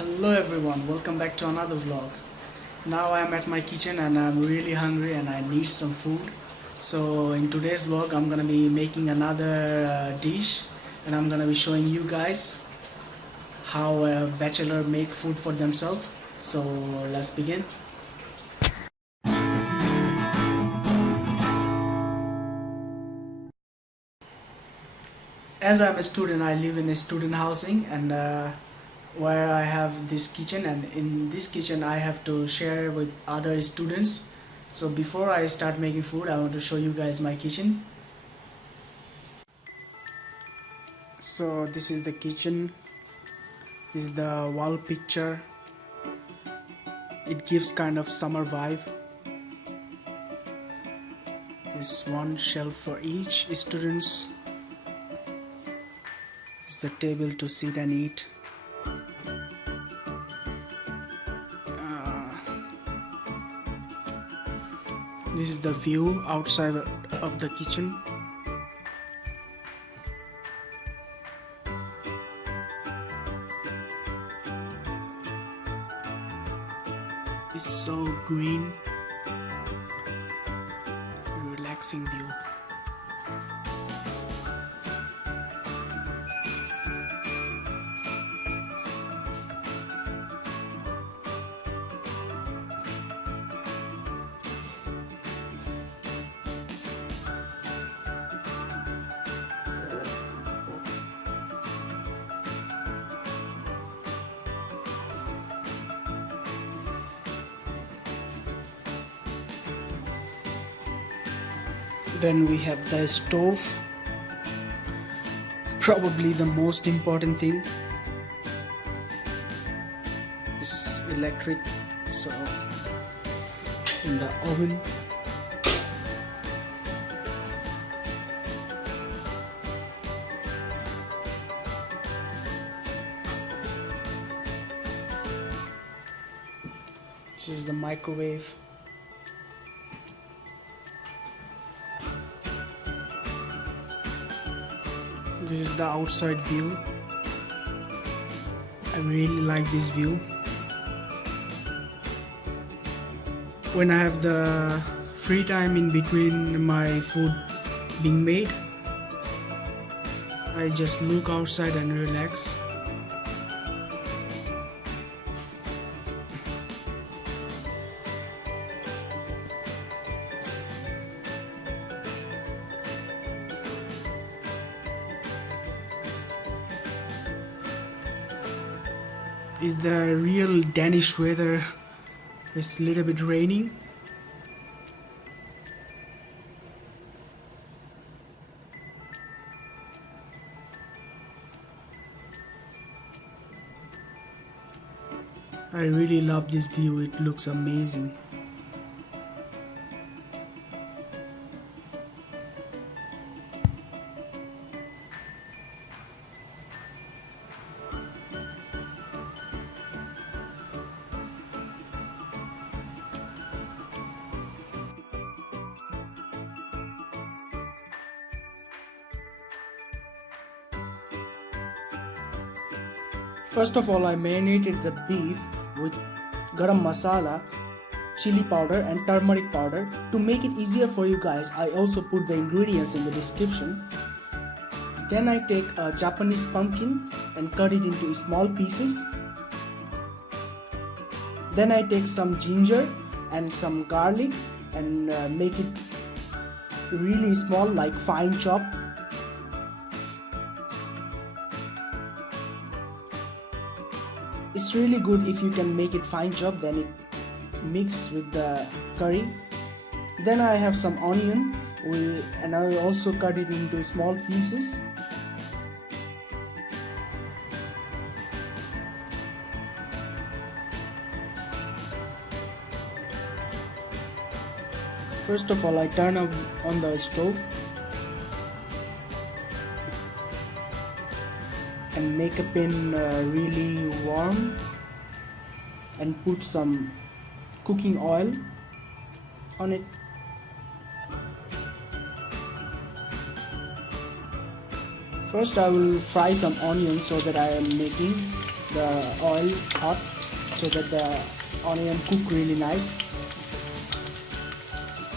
Hello everyone, welcome back to another vlog. Now I am at my kitchen and I'm really hungry and I need some food. So in today's vlog I'm gonna be making another dish and I'm gonna be showing you guys how a bachelor make food for themselves. So let's begin. As I'm a student, I live in a student housing and where I have this kitchen, and in this kitchen I have to share with other students. So before I start making food, I want to show you guys my kitchen. So this is the kitchen. This is the wall picture. It gives kind of summer vibe. There's one shelf for each students. It's the table to sit and eat. This is the view outside of the kitchen. It's so green, relaxing view. Then we have the stove, probably the most important thing is electric. So in the oven, this is the microwave. This is the outside view. I really like this view. When I have the free time in between my food being made, I just look outside and relax. Is the real Danish weather. It's a little bit raining. I really love this view, it looks amazing. First of all, I marinated the beef with garam masala, chili powder and turmeric powder. To make it easier for you guys, I also put the ingredients in the description. Then I take a Japanese pumpkin and cut it into small pieces. Then I take some ginger and some garlic and make it really small, like fine chop. It's really good if you can make it fine chop, then it mix with the curry. Then I have some onion and I also cut it into small pieces. First of all, I turn on the stove and make a pan really warm and put some cooking oil on it. First I will fry some onions so that I am making the oil hot so that the onion cook really nice.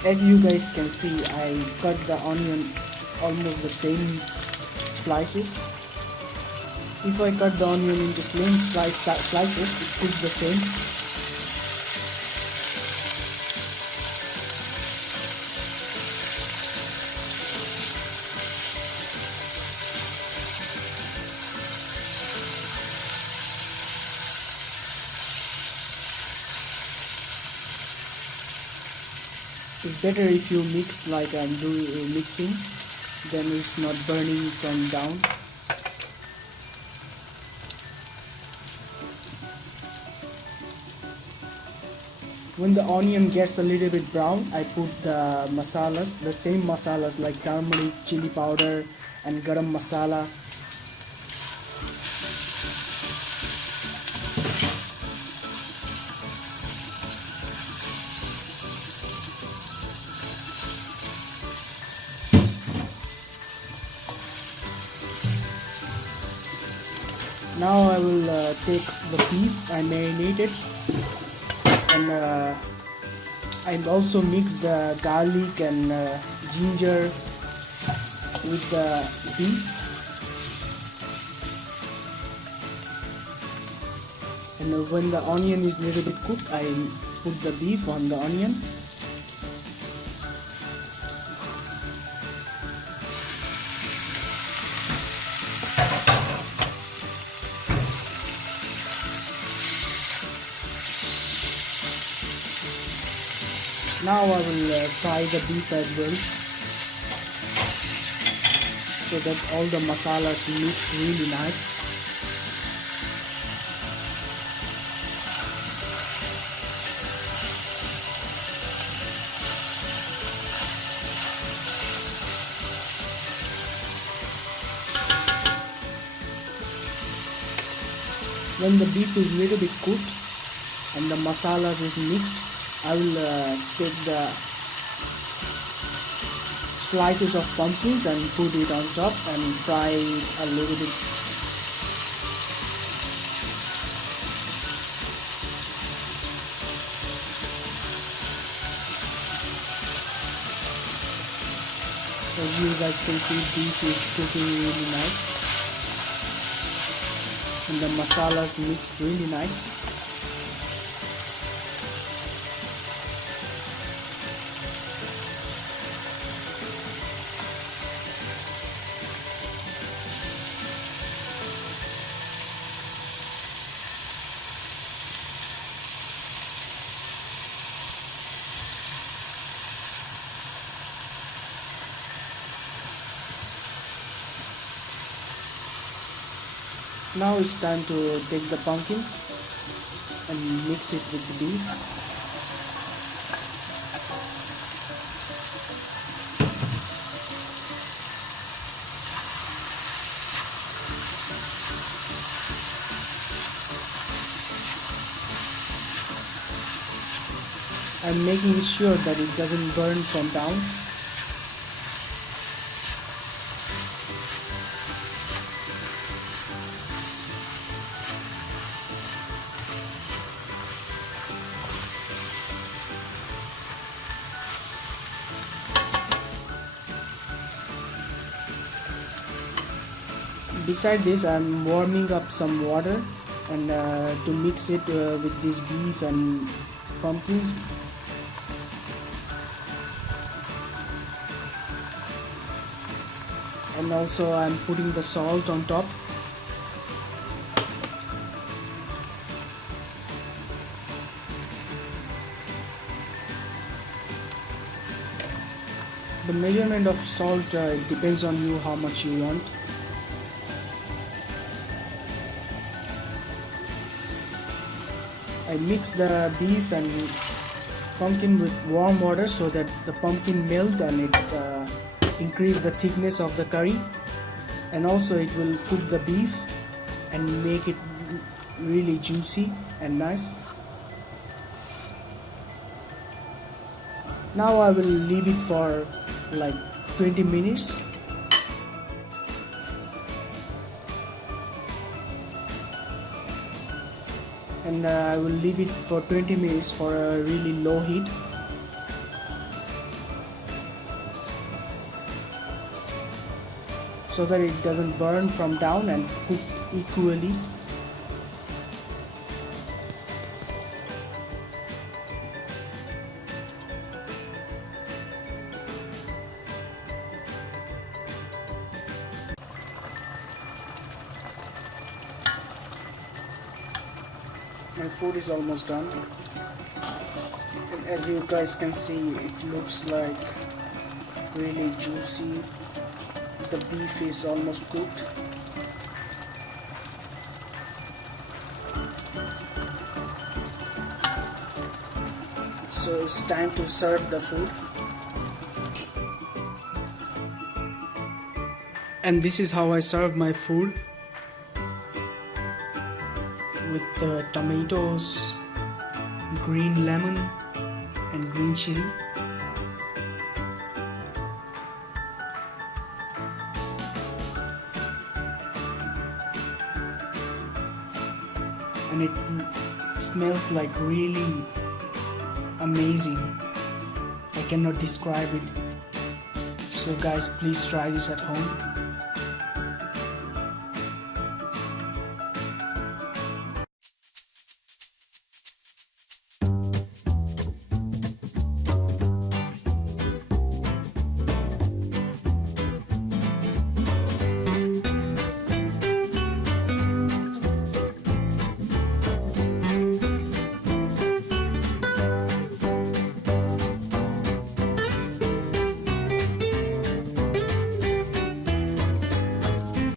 As you guys can see, I cut the onion almost the same slices. If I cut the onion into slim slices, it cooks the same. It's better if you mix like I'm doing mixing, then it's not burning from down. When the onion gets a little bit brown, I put the masalas, the same masalas like turmeric, chili powder and garam masala. Now I will take the beef, I marinate it, and I also mix the garlic and ginger with the beef, and when the onion is a little bit cooked, I put the beef on the onion. Now I will fry the beef as well, so that all the masalas mix really nice. When the beef is little bit cooked and the masalas is mixed, I will take the slices of pumpkins and put it on top and fry it a little bit. As you guys can see, beef is cooking really nice and the masalas mixed really nice. Now it's time to take the pumpkin and mix it with the beef. I'm making sure that it doesn't burn from down. Beside this, I'm warming up some water and to mix it with this beef and pumpkins. And also I'm putting the salt on top. The measurement of salt depends on you how much you want. I mix the beef and pumpkin with warm water so that the pumpkin melt and it increase the thickness of the curry, and also it will cook the beef and make it really juicy and nice. Now I will leave it for like 20 minutes. and I will leave it for 20 minutes for a really low heat. So that it doesn't burn from down and cook equally. My food is almost done, and as you guys can see, it looks like really juicy. The beef is almost cooked. So it's time to serve the food. And this is how I serve my food, with the tomatoes, green lemon and green chili. And it smells like really amazing. I cannot describe it. So guys, please try this at home.